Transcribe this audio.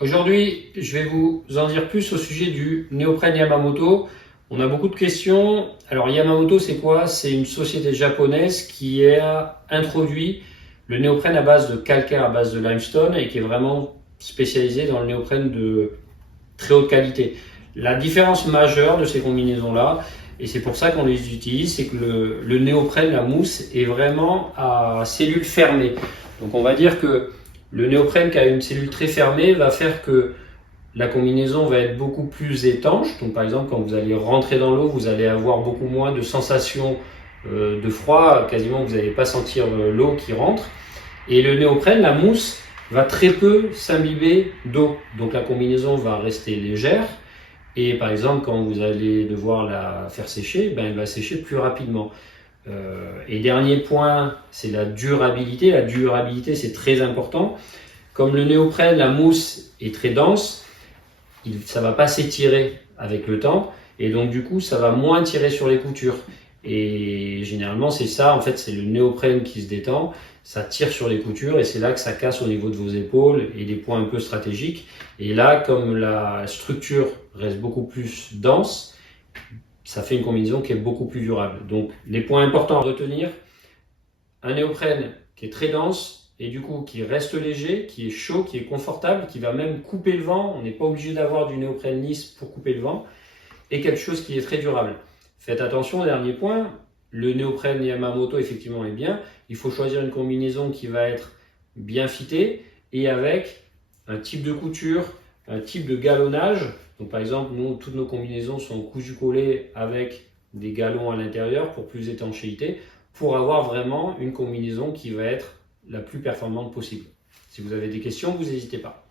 Aujourd'hui, je vais vous en dire plus au sujet du néoprène Yamamoto. On a beaucoup de questions. Alors Yamamoto, c'est quoi? C'est une société japonaise qui a introduit le néoprène à base de calcaire, à base de limestone et qui est vraiment spécialisé dans le néoprène de très haute qualité. La différence majeure de ces combinaisons-là, et c'est pour ça qu'on les utilise, c'est que le néoprène, la mousse, est vraiment à cellule fermée. Donc on va dire que le néoprène qui a une cellule très fermée va faire que la combinaison va être beaucoup plus étanche. Donc par exemple, quand vous allez rentrer dans l'eau, vous allez avoir beaucoup moins de sensations de froid, quasiment vous n'allez pas sentir l'eau qui rentre. Et le néoprène, la mousse, va très peu s'imbiber d'eau. Donc la combinaison va rester légère. Et par exemple, quand vous allez devoir la faire sécher, elle va sécher plus rapidement. Et dernier point, c'est la durabilité. La durabilité, c'est très important. Comme le néoprène, la mousse est très dense, ça ne va pas s'étirer avec le temps. Et donc, du coup, ça va moins tirer sur les coutures. Et généralement, c'est ça, en fait, c'est le néoprène qui se détend. Ça tire sur les coutures et c'est là que ça casse au niveau de vos épaules et des points un peu stratégiques. Et là, comme la structure reste beaucoup plus dense, ça fait une combinaison qui est beaucoup plus durable. Donc, les points importants à retenir, un néoprène qui est très dense et du coup qui reste léger, qui est chaud, qui est confortable, qui va même couper le vent. On n'est pas obligé d'avoir du néoprène lisse pour couper le vent. Et quelque chose qui est très durable. Faites attention, dernier point, le néoprène Yamamoto effectivement est bien. Il faut choisir une combinaison qui va être bien fitée et avec un type de couture, un type de galonnage. Donc par exemple, nous, toutes nos combinaisons sont cousu-collées avec des galons à l'intérieur pour plus d'étanchéité, pour avoir vraiment une combinaison qui va être la plus performante possible. Si vous avez des questions, vous n'hésitez pas.